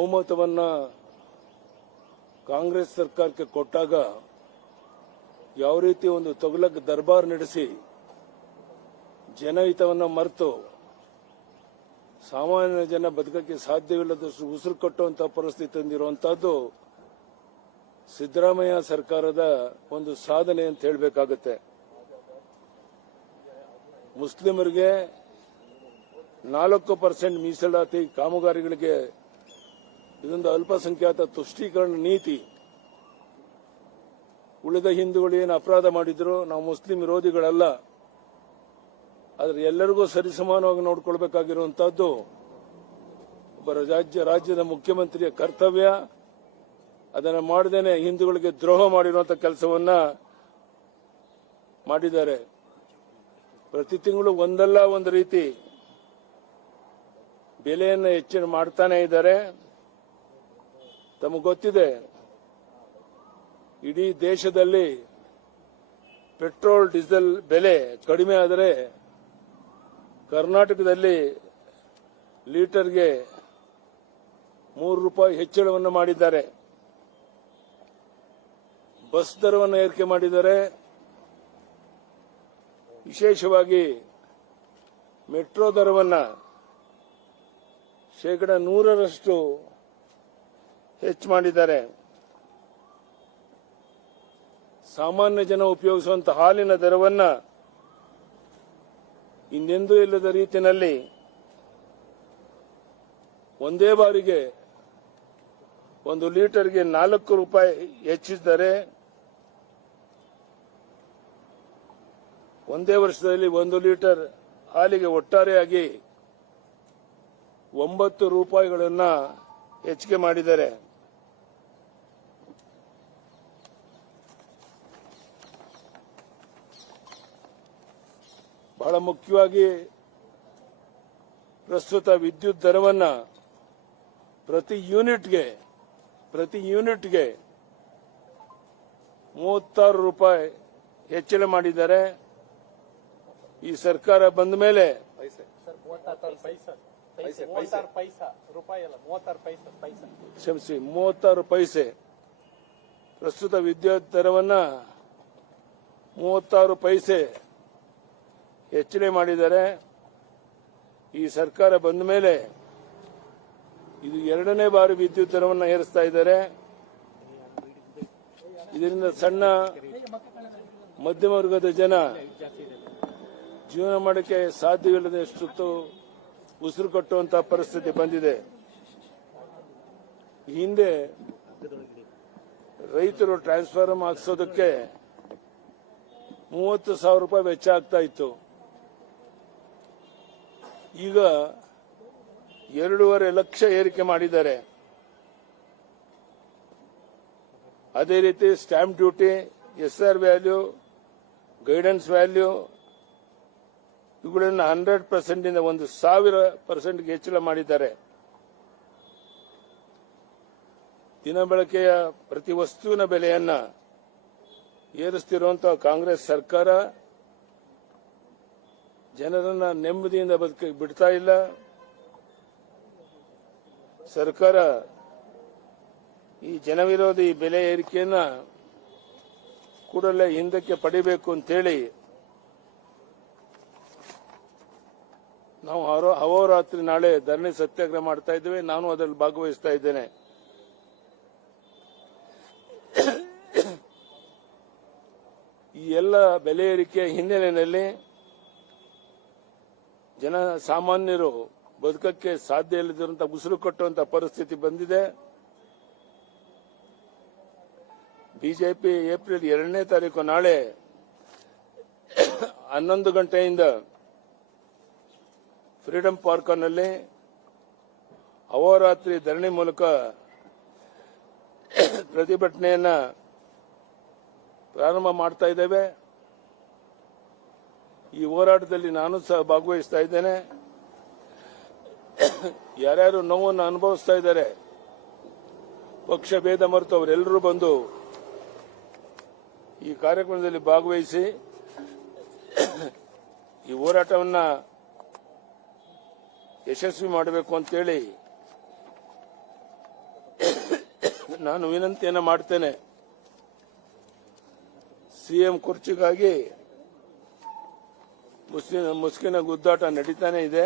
ಬಹುಮತವನ್ನ ಕಾಂಗ್ರೆಸ್ ಸರ್ಕಾರಕ್ಕೆ ಕೊಟ್ಟಾಗ ಯಾವ ರೀತಿ ಒಂದು ತೊಗಲಕ್ ದರ್ಬಾರ್ ನಡೆಸಿ ಜನಹಿತವನ್ನ ಮರೆತು ಸಾಮಾನ್ಯ ಜನ ಬದುಕಕ್ಕೆ ಸಾಧ್ಯವಿಲ್ಲದಷ್ಟು ಉಸಿರು ಕಟ್ಟುವಂತಹ ಪರಿಸ್ಥಿತಿ ತಂದಿರುವಂತಹದ್ದು ಸಿದ್ದರಾಮಯ್ಯ ಸರ್ಕಾರದ ಒಂದು ಸಾಧನೆ ಅಂತ ಹೇಳಬೇಕಾಗುತ್ತೆ. ಮುಸ್ಲಿಮರಿಗೆ 4% ಮೀಸಲಾತಿ ಕಾಮಗಾರಿಗಳಿಗೆ ಇದೊಂದು ಅಲ್ಪಸಂಖ್ಯಾತ ತುಷ್ಟೀಕರಣ ನೀತಿ. ಉಳಿದ ಹಿಂದೂಗಳು ಏನು ಅಪರಾಧ ಮಾಡಿದ್ರು ನಾವು ಮುಸ್ಲಿಂ ವಿರೋಧಿಗಳಲ್ಲ, ಆದರೆ ಎಲ್ಲರಿಗೂ ಸರಿಸಮಾನವಾಗಿ ನೋಡಿಕೊಳ್ಬೇಕಾಗಿರುವಂತಹದ್ದು ಒಬ್ಬ ರಾಜ್ಯದ ಮುಖ್ಯಮಂತ್ರಿಯ ಕರ್ತವ್ಯ. ಅದನ್ನು ಮಾಡದೇನೆ ಹಿಂದೂಗಳಿಗೆ ದ್ರೋಹ ಮಾಡಿರುವಂತಹ ಕೆಲಸವನ್ನ ಮಾಡಿದ್ದಾರೆ. ಪ್ರತಿ ತಿಂಗಳು ಒಂದಲ್ಲ ಒಂದು ರೀತಿ ಬೆಲೆಯನ್ನು ಹೆಚ್ಚಳ ಮಾಡ್ತಾನೆ ಇದ್ದಾರೆ. ತಮಗೆ ಗೊತ್ತಿದೆ, ಇಡೀ ದೇಶದಲ್ಲಿ ಪೆಟ್ರೋಲ್ ಡೀಸೆಲ್ ಬೆಲೆ ಕಡಿಮೆ ಆದರೆ ಕರ್ನಾಟಕದಲ್ಲಿ ಲೀಟರ್ಗೆ ₹3 ಹೆಚ್ಚಳವನ್ನು ಮಾಡಿದ್ದಾರೆ. ಬಸ್ ದರವನ್ನು ಏರಿಕೆ ಮಾಡಿದ್ದಾರೆ. ವಿಶೇಷವಾಗಿ ಮೆಟ್ರೋ ದರವನ್ನು 100% ಹೆಚ್ಚು ಮಾಡಿದ್ದಾರೆ. ಸಾಮಾನ್ಯ ಜನ ಉಪಯೋಗಿಸುವಂತಹ ಹಾಲಿನ ದರವನ್ನು ಇನ್ನೆಂದೂ ಇಲ್ಲದ ರೀತಿಯಲ್ಲಿ ಒಂದೇ ಬಾರಿಗೆ 1 ಲೀಟರ್ಗೆ ₹4 ಹೆಚ್ಚಿಸಿದ್ದಾರೆ. ಒಂದೇ ವರ್ಷದಲ್ಲಿ 1 ಲೀಟರ್ ಹಾಲಿಗೆ ಒಟ್ಟಾರೆಯಾಗಿ ₹9 ಹೆಚ್ಚಿಗೆ ಮಾಡಿದ್ದಾರೆ. ಬಹಳ ಮುಖ್ಯವಾಗಿ ಪ್ರಸ್ತುತ ವಿದ್ಯುತ್ ದರವನ್ನು ಪ್ರತಿ ಯೂನಿಟ್ಗೆ ₹36 ಹೆಚ್ಚಳ ಮಾಡಿದ್ದಾರೆ. ಈ ಸರ್ಕಾರ ಬಂದ ಮೇಲೆ ಕ್ಷಮಿಸಿ 36 ಪೈಸೆ ಪ್ರಸ್ತುತ ವಿದ್ಯುತ್ ದರವನ್ನು 36 ಪೈಸೆ ಹೆಚ್ಚಳ ಮಾಡಿದ್ದಾರೆ. ಈ ಸರ್ಕಾರ ಬಂದ ಮೇಲೆ ಇದು 2ನೇ ಬಾರಿ ವಿದ್ಯುತ್ ದರವನ್ನು ಏರಿಸ್ತಾ ಇದ್ದಾರೆ. ಇದರಿಂದ ಸಣ್ಣ ಮಧ್ಯಮ ವರ್ಗದ ಜನ ಜೀವನ ಮಾಡಕ್ಕೆ ಸಾಧ್ಯವಿಲ್ಲದಷ್ಟು ಉಸಿರು ಕಟ್ಟುವಂತಹ ಪರಿಸ್ಥಿತಿ ಬಂದಿದೆ. ಹಿಂದೆ ರೈತರು ಟ್ರಾನ್ಸ್ಫಾರ್ಮರ್ ಹಾಕ್ಸೋದಕ್ಕೆ ₹30,000 ವೆಚ್ಚ ಆಗ್ತಾ ಇತ್ತು. ಈಗ 2.5 ಲಕ್ಷ ಏರಿಕೆ ಮಾಡಿದ್ದಾರೆ. ಅದೇ ರೀತಿ stamp duty, SR value, guidance value ಇವುಗಳನ್ನು 100% ಇಂದ 1,000% ಹೆಚ್ಚಳ ಮಾಡಿದ್ದಾರೆ. ದಿನಬಳಕೆಯ ಪ್ರತಿ ವಸ್ತುವಿನ ಬೆಲೆಯನ್ನ ಏರಿಸುತ್ತಿರುವಂತಹ ಕಾಂಗ್ರೆಸ್ ಸರ್ಕಾರ ಜನರನ್ನ ನೆಮ್ಮದಿಯಿಂದ ಬದುಕಕ್ಕೆ ಬಿಡ್ತಾ ಇಲ್ಲ. ಸರ್ಕಾರ ಈ ಜನವಿರೋಧಿ ಬೆಲೆ ಏರಿಕೆಯನ್ನ ಕೂಡಲೇ ಹಿಂದಕ್ಕೆ ಪಡಿಬೇಕು ಅಂತೇಳಿ ನಾವು ಅಹೋರಾತ್ರಿ ನಾಳೆ ಧರಣಿ ಸತ್ಯಾಗ್ರಹ ಮಾಡ್ತಾ ಇದ್ದೇವೆ. ನಾನು ಅದರಲ್ಲಿ ಭಾಗವಹಿಸ್ತಾ ಇದ್ದೇನೆ. ಈ ಎಲ್ಲ ಬೆಲೆ ಏರಿಕೆಯ ಹಿನ್ನೆಲೆಯಲ್ಲಿ ಜನ ಸಾಮಾನ್ಯರು ಬದುಕಕ್ಕೆ ಸಾಧ್ಯ ಇಲ್ಲದಿರುವಂತಹ ಉಸಿರು ಕಟ್ಟುವಂತಹ ಪರಿಸ್ಥಿತಿ ಬಂದಿದೆ. ಬಿಜೆಪಿ ಏಪ್ರಿಲ್ 2ನೇ ತಾರೀಕು ನಾಳೆ 11 ಗಂಟೆಯಿಂದ ಫ್ರೀಡಂ ಪಾರ್ಕ್ನಲ್ಲಿ ಅಹೋರಾತ್ರಿ ಧರಣಿ ಮೂಲಕ ಪ್ರತಿಭಟನೆಯನ್ನ ಪ್ರಾರಂಭ ಮಾಡ್ತಾ ಇದ್ದೇವೆ. ಈ ಹೋರಾಟದಲ್ಲಿ ನಾನು ಸಹ ಭಾಗವಹಿಸ್ತಾ ಇದ್ದೇನೆ. ಯಾರ್ಯಾರು ನೋವನ್ನು ಅನುಭವಿಸ್ತಾ ಇದ್ದಾರೆ, ಪಕ್ಷ ಭೇದ ಮರೆತು ಅವರೆಲ್ಲರೂ ಬಂದು ಈ ಕಾರ್ಯಕ್ರಮದಲ್ಲಿ ಭಾಗವಹಿಸಿ ಈ ಹೋರಾಟವನ್ನ ಯಶಸ್ವಿ ಮಾಡಬೇಕು ಅಂತೇಳಿ ನಾನು ವಿನಂತಿಯನ್ನು ಮಾಡ್ತೇನೆ. ಸಿಎಂ ಕುರ್ಚಿಗಾಗಿ ಮುಸ್ಕಿನ ಗುದ್ದಾಟ ನಡೀತಾನೆ ಇದೆ.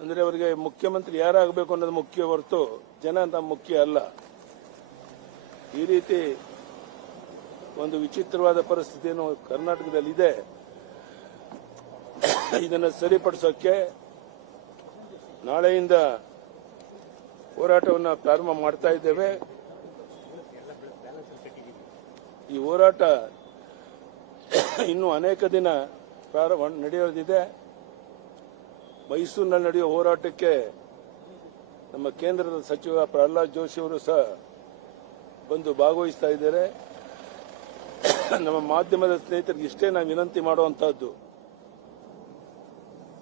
ಅಂದ್ರೆ ಅವರಿಗೆ ಮುಖ್ಯಮಂತ್ರಿ ಯಾರಾಗಬೇಕು ಅನ್ನೋದು ಮುಖ್ಯ ಹೊರತು ಜನ ಅಂತ ಮುಖ್ಯ ಅಲ್ಲ. ಈ ರೀತಿ ಒಂದು ವಿಚಿತ್ರವಾದ ಪರಿಸ್ಥಿತಿಯನ್ನು ಕರ್ನಾಟಕದಲ್ಲಿ ಇದೆ. ಇದನ್ನು ಸರಿಪಡಿಸೋಕೆ ನಾಳೆಯಿಂದ ಹೋರಾಟವನ್ನು ಪ್ರಾರಂಭ ಮಾಡ್ತಾ ಇದ್ದೇವೆ. ಈ ಹೋರಾಟ ಇನ್ನೂ ಅನೇಕ ದಿನ ನಡೆಯೋದಿದೆ. ಮೈಸೂರಿನಲ್ಲಿ ನಡೆಯುವ ಹೋರಾಟಕ್ಕೆ ನಮ್ಮ ಕೇಂದ್ರದ ಸಚಿವ ಪ್ರಹ್ಲಾದ್ ಜೋಶಿ ಅವರು ಸಹ ಬಂದು ಭಾಗವಹಿಸ್ತಾ ಇದ್ದಾರೆ. ನಮ್ಮ ಮಾಧ್ಯಮದ ಸ್ನೇಹಿತರಿಗೆ ಇಷ್ಟೇ ನಾನು ವಿನಂತಿ ಮಾಡುವಂತಹದ್ದು,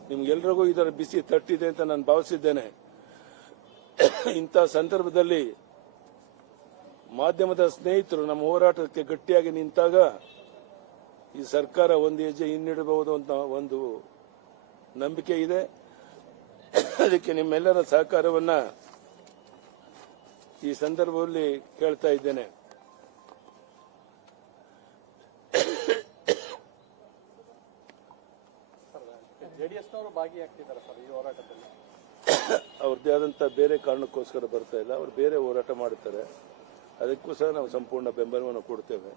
ನಿಮ್ಗೆಲ್ರಿಗೂ ಇದರ ಬಿಸಿ ತಟ್ಟಿದೆ ಅಂತ ನಾನು ಭಾವಿಸಿದ್ದೇನೆ. ಇಂಥ ಸಂದರ್ಭದಲ್ಲಿ ಮಾಧ್ಯಮದ ಸ್ನೇಹಿತರು ನಮ್ಮ ಹೋರಾಟಕ್ಕೆ ಗಟ್ಟಿಯಾಗಿ ನಿಂತಾಗ ಈ ಸರ್ಕಾರ ಒಂದು ಹೆಜ್ಜೆ ಹಿನ್ನಡೆಯಬಹುದು ಅಂತ ಒಂದು ನಂಬಿಕೆ ಇದೆ. ಅದಕ್ಕೆ ನಿಮ್ಮೆಲ್ಲರ ಸಹಕಾರವನ್ನ ಈ ಸಂದರ್ಭದಲ್ಲಿ ಕೇಳ್ತಾ ಇದ್ದೇನೆ. ಜೆಡಿಎಸ್ನವರು ಭಾಗಿಯಾಗ್ತಿದ್ದಾರೆ ಸರ್ ಈ ಹೋರಾಟದಲ್ಲಿ. ಅವ್ರದ್ದೇ ಆದಂತ ಬೇರೆ ಕಾರಣಕ್ಕೋಸ್ಕರ ಬರ್ತಾ ಇಲ್ಲ, ಅವ್ರು ಬೇರೆ ಹೋರಾಟ ಮಾಡುತ್ತಾರೆ. ಅದಕ್ಕೂ ಸಹ ನಾವು ಸಂಪೂರ್ಣ ಬೆಂಬಲವನ್ನು ಕೊಡ್ತೇವೆ.